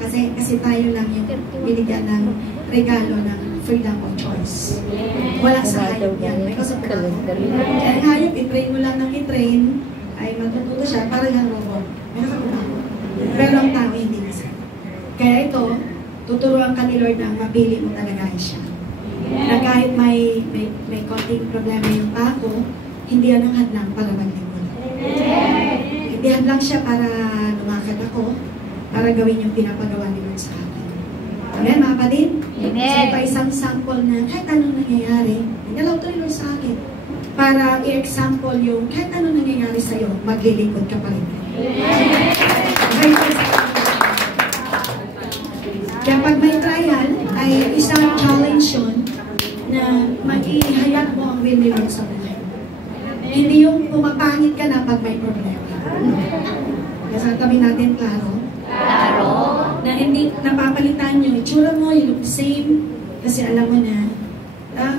kasi tayo lang yung binigyan ng regalo ng freedom of choice. Wala sa hayop yan. May kasapag ako. Kaya ang hayop, i-train mo lang ng i-train, ay matututo siya, parang yung robot. May kasapag ako. Pero ang tao, hindi na siya. Kaya ito, tuturuan ka ni Lord na mapili mo talaga siya. Na kahit may konting problema yung pako, hindi yan ang hadlang para maglingkod. Hindi hadlang siya para lumakad ako, para gawin yung pinapagawa ni Lord sa akin. Amen, mga kapatid? So, ito isang sample na kahit anong nangyayari, inalaw to ni Lord sa akin. Para i-example yung kahit anong nangyayari sa'yo, maglilingkod ka pa rin. Kaya pag may trial, ay isang challenge yun na mag-ihayag mo ang will ni Lord sa buhay. Hindi yung pumapangit ka na pag may problema. Kaya sa tabi natin, klaro? Klaro. Na hindi napapalitan yung itsura mo, you look the same. Kasi alam mo na,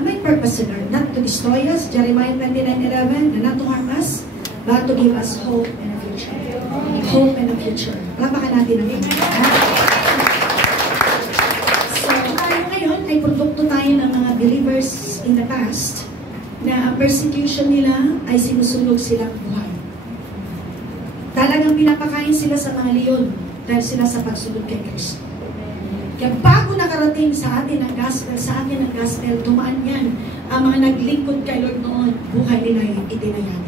may purpose in Lord. Not to destroy us, Jeremiah 29:11, and not to harm us, but to give us hope and a future. Hope and a future. Palapakan natin ang Panginoon. So, tayo ngayon ay produkto tayo ng mga believers in the past na ang persecution nila ay sinusunog silang buhay. Talagang pinapakain sila sa mga leon dahil sila sa pagsunod kay Kristo. Kaya bago nakarating sa atin ang gospel, dumaan yan. Ang mga naglingkod kay Lord noon, buhay nila yung itinayan.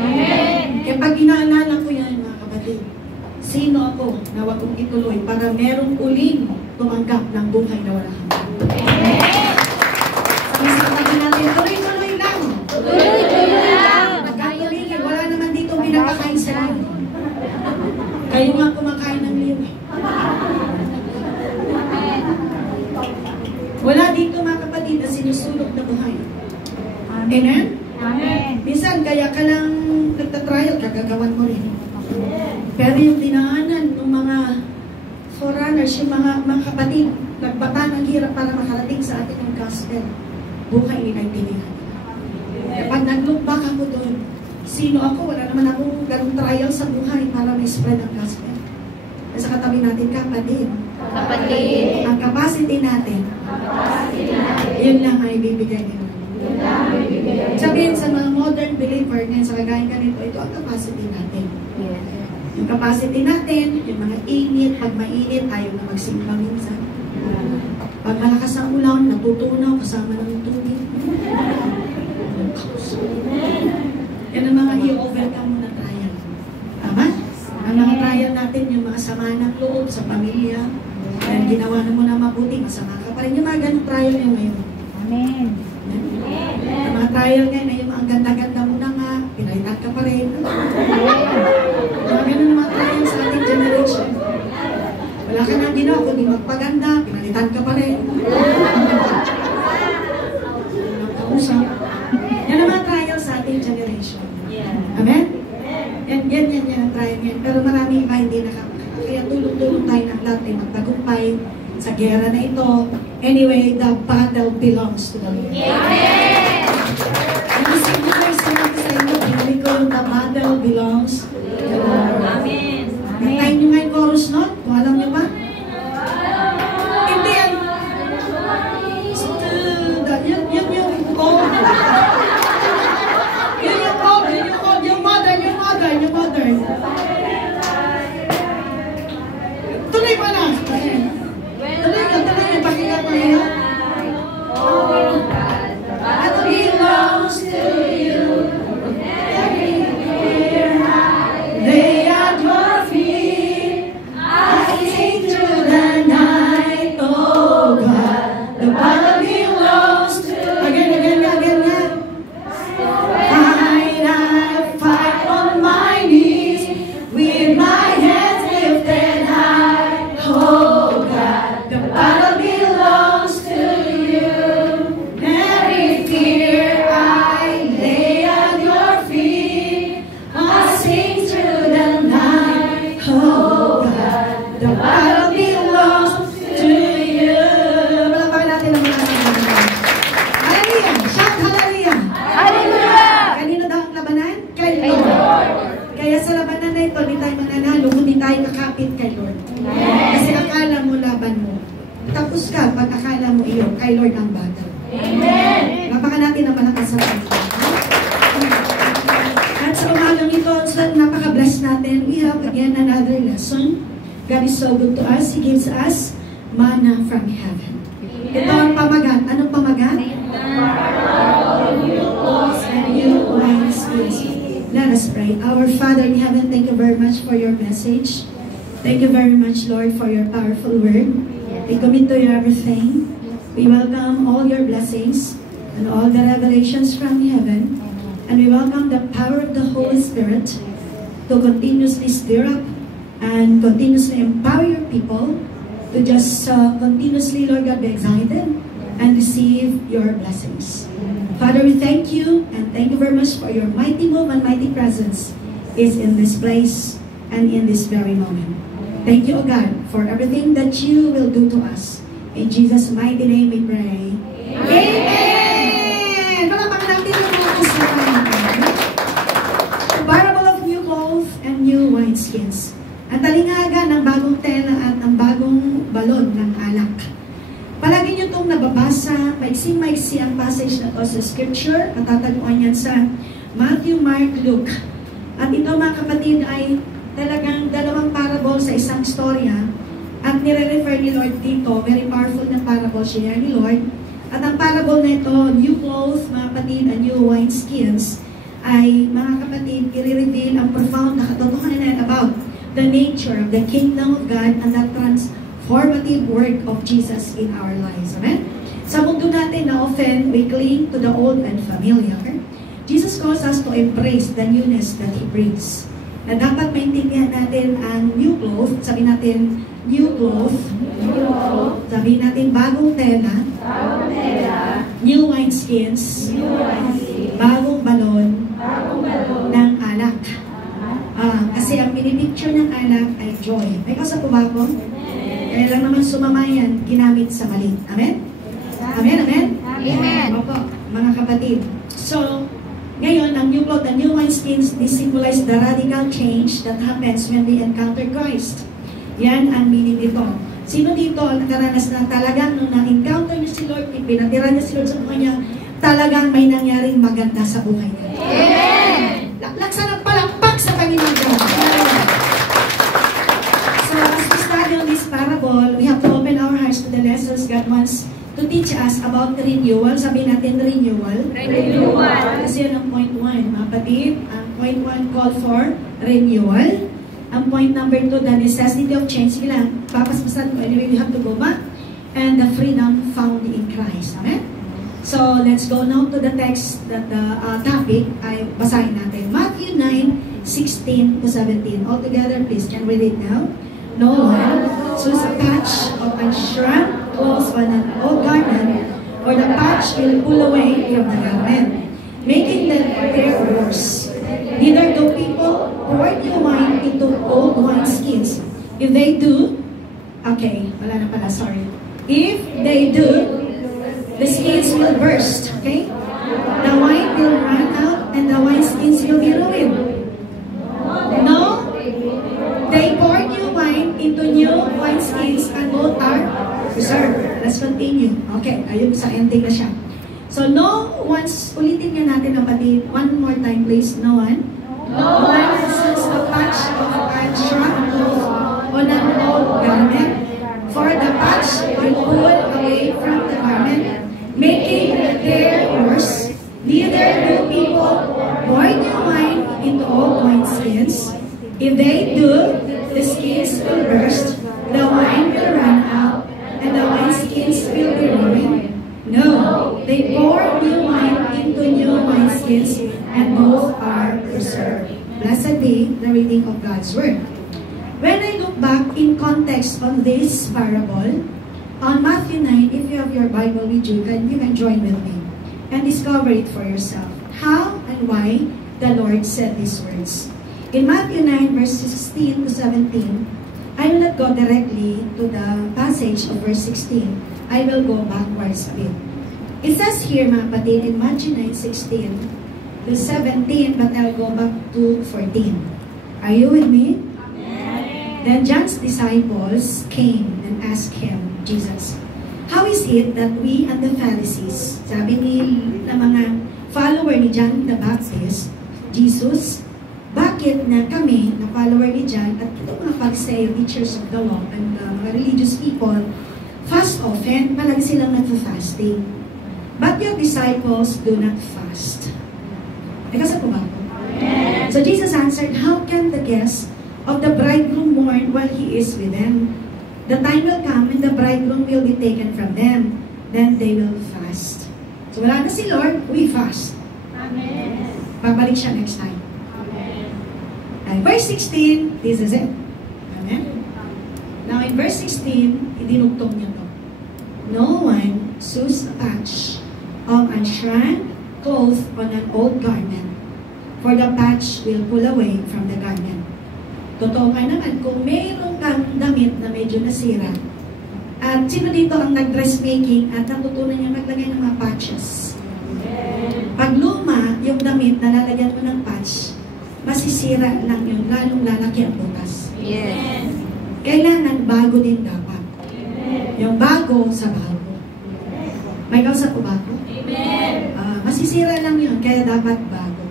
Amen! Kaya pag inaalala ko yan, mga kapatid, sino ako na wag kong ituloy para merong uling tumanggap ng buhay na wala hanggan. Amen! Sabi natin, tuloy-tuloy lang. Tuloy-tuloy lang. Nagkatuligin, wala naman dito pinapakain sa lahat. Kayo nga kumakain ng liyo. Wala dito mga kapatid na sinusulog na buhay. Amen? Amen. Minsan, kaya ka lang nagtatrial, kagagawan mo rin. Pero yung dinaanan ng mga forerunners, yung mga kapatid, nagbata ng hirap para makarating sa atin yung gospel, buhay nila yung tinihan. Kapag nag-look back ako doon, sino ako? Wala naman akong ganong trial sa buhay para may spread ang gospel. Sa katabi natin, kapatid. Kapatid. Ang capacity natin, yun lang ay bibigay nila. Sabihin sa mga modern believer ngayon, sa kagaya ganito, ito ang capacity natin. Yung capacity natin, yung mga init, pag mainit, ayaw na magsimpa minsan. Pag malakas ang ulan, natutunaw kasama ng tubig. Yan ang mga i-overcome mo na trial. Tama? Ang mga trial natin, yung mga sama ng loob sa pamilya, yan, ginawa na mo na mabuti, masama ka pa rin. Yung mga ganong trial yung ngayon. Amen. Ang mga trial ngayon, yung mga ganda-ganda mo na nga, pinalitan ka pa rin. Mga ganun mga trial sa ating generation. Wala ka nang ginawa, kundi magpaganda, pinalitan ka pa rin. Nagkausap. Yan ang mga trial sa ating generation. Amen? Yan ang trial ngayon. Pero marami iba hindi nakakakaya. Kaya tulong-tulong tayo ng lahat ay magtagumpay sa gera na ito. Anyway, the battle belongs to the Lord. Amen! And the signifers sa inyo, pinabi ko yung the battle belongs to the Lord. Amen! Kantayin nyo nga yung chorus nun? Kung alam nyo ba? Hindi yan. Yun yung code. Yun yung code. Yung modern. Tuloy mo na. Tuloy ka. Pakinggan mo yan. Battle belongs to you. Lay at your feet. I sing through the night. Oh God, the battle belongs to you. Again. I fight on my knees with my hands lifted high. Oh God, the battle belongs to you. Every fear I lay at your feet. I sing through the night. Oh God, the battle belongs to you. Palapakan natin ang mga kasama. Hallelujah! Shout hallelujah! Hallelujah! Kanino daw ang labanan? Kay Lord. Kaya sa labanan na ito, hindi tayo mananalo, kundi tayo kakapit kay Lord. Kasi akala Magastos ka pag akala mo iyo, kay Lord ang battle. Amen! Napaka natin ang malakas sa Panginoon. At sa umagang ito, napaka-bless natin. We have again another lesson. God is so good to us. He gives us manna from heaven. Ito ang pamagat. Anong pamagat? Let us pray. Our Father in heaven, thank you very much for your message. Thank you very much, Lord, for your powerful word. We commit to you everything. We welcome all your blessings and all the revelations from heaven. And we welcome the power of the Holy Spirit to continuously stir up and continuously empower your people to just continuously, Lord God, be excited and receive your blessings. Father, we thank you and thank you very much for your mighty move and mighty presence is in this place and in this very moment. Thank you, O God, for everything that you will do to us. In Jesus' mighty name we pray. Amen! Palapang natin yung mga kasalanan. The parable of new clothes and new wineskins. Ang talingaga ng bagong tela at ng bagong balon ng alak. Palagi nyo itong nababasa, maiksing-maiksi ang passage na to sa scripture. Matatagpuan yan sa Matthew, Mark, Luke. At ito mga kapatid ay talagang dalawang parable sa isang storya. At nire-refer ni Lord dito, very powerful na parable siya ni Lord. At ang parable na ito, new clothes, mga kapatid, and new wineskins, ay mga kapatid, i-reveal ang profound na katotohanan about the nature of the kingdom of God and the transformative work of Jesus in our lives. Amen? Sa mundo natin na often we cling to the old and familiar, Jesus calls us to embrace the newness that He brings. Na dapat maintindihan natin ang new cloth, sabihin natin new cloth, sabihin natin bagong tela, new wineskins, bagong balon ng alak. Kasi ang pinipicture ng alak ay joy. May kausa po ba ako? Kaya lang naman sumamayan, ginamit sa mali. Amen? Amen, amen? Amen. Opo, mga kapatid. So, ngayon, ang new cloth, the new wineskins, this symbolize the radical change that happens when we encounter Christ. Yan ang meaning dito. Sino dito ang nakaranas na talagang nung na-encounter niya si Lord, pinatira niya si Lord sa buhay niya, talagang may nangyaring maganda sa buhay niya? Amen! Laksan ang palakpak sa Panginoon. So, as we study on this parable, we have to open our hearts to the lessons God wants to teach us about renewal. Sabihin natin renewal. Renewal. Kasi yan ang point 1, mga kapatid. Ang point 1 call for renewal. Ang point number 2, the necessity of change. Sige lang, papaspasan ko. Anyway, we have to go back. And the freedom found in Christ. Amen? So, let's go now to the text that the topic ay basahin natin. Matthew 9:16 to 17. All together, please. Can we read it now? No one sews a patch of unshrunk clothes on an old garment, or the patch will pull away from the garment, making the tear worse. Neither do people pour new wine into old wineskins. If they do, okay, wala na pala, sorry. If they do, the skins will burst, okay? The wine will run out and the wineskins will be ruined. No, they pour new wine into new wineskins and both are preserved. Let's continue. Okay, ayun sa ending na siya. So, no one's, ulitin nga natin ang pati, one more time please, no one? No one sews a patch of unshrunk cloth on an old garment, for the patch will pull away from the garment, making the tear worse. Neither do people pour new wine into old wineskins. If they do, the skins will burst, the wine will run out, and the wineskins will be ruined. No, they pour new wine into new wineskins, and both are preserved. Blessed be the reading of God's Word. When I look back in context on this parable, on Matthew 9, if you have your Bible with you can join with me and discover it for yourself. How and why the Lord said these words. In Matthew 9, verse 16 to 17, I will not go directly to the passage of verse 16. I will go backwards a bit. It says here, mga kapatid, in Matthew 9:16 to 17, but I'll go back to 14. Are you with me? Amen. Then John's disciples came and asked him, Jesus, How is it that we and the Pharisees, sabi na mga follower ni John the Baptist, Jesus, bakit na kami, na follower ni John, at itong mga Pharisee, teachers of the law, and mga religious people, fast often, palagi silang nagfa-fasting. But your disciples do not fast. Nagkasa po ba? So Jesus answered, how can the guests of the bridegroom mourn while he is with them? The time will come when the bridegroom will be taken from them. Then they will fast. So wala na si Lord, we fast. Amen. Babalik siya next time. Amen. And verse 16, this is it. Amen. Now in verse 16, idinugtong niya to. No one sews a patch of unshrunk cloth on an old garment, for the patch will pull away from the garment. Totoo nga naman, kung mayroong kang damit na medyo nasira, at sino dito ang nag-dressmaking at natutunan niya maglagay ng mga patches? Pag luma yung damit na lalagyan mo ng patch, masisira lang yun, lalong lalaki ang butas. Yes. Kailangan bago din dapat. Yung bago sa bago. May kausap ko bago? Amen. Masisira lang yun, kaya dapat bago.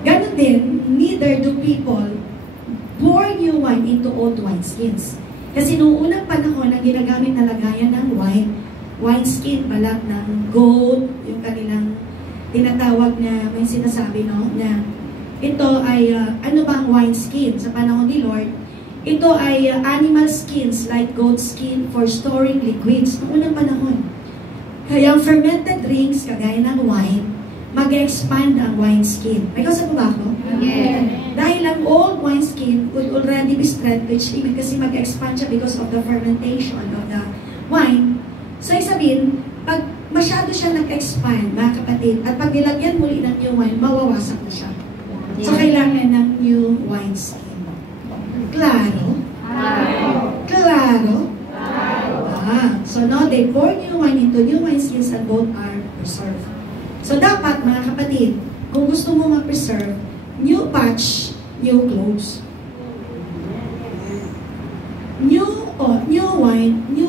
Ganon din, neither do people pour new wine into old wineskins. Kasi noong unang panahon, ang ginagamit na lagayan ng wineskin, balat ng gold, yung kanilang tinatawag na, may sinasabi, no, na ito ay, ano bang wineskin? Sa panahon ni Lord, ito ay animal skins like goat skin for storing liquids noong unang panahon. Kaya ang fermented drinks, kagaya ng wine, mag-expand ang wineskin. May kausap po ba ako? Yes. Dahil ang old wineskin would already be stretched, ibig kasi mag-expand siya because of the fermentation of the wine. So, sabihin, pag masyado siya nag-expand, mga kapatid, at pag nilagyan muli ng new wine, mawawasak na siya. So, kailangan ng new wineskin. Klaro? Klaro? So now they pour new wine into new wineskins and both are preserved. So dapat, mga kapatid, kung gusto mo ma-preserve, new patch, new clothes. New wine, new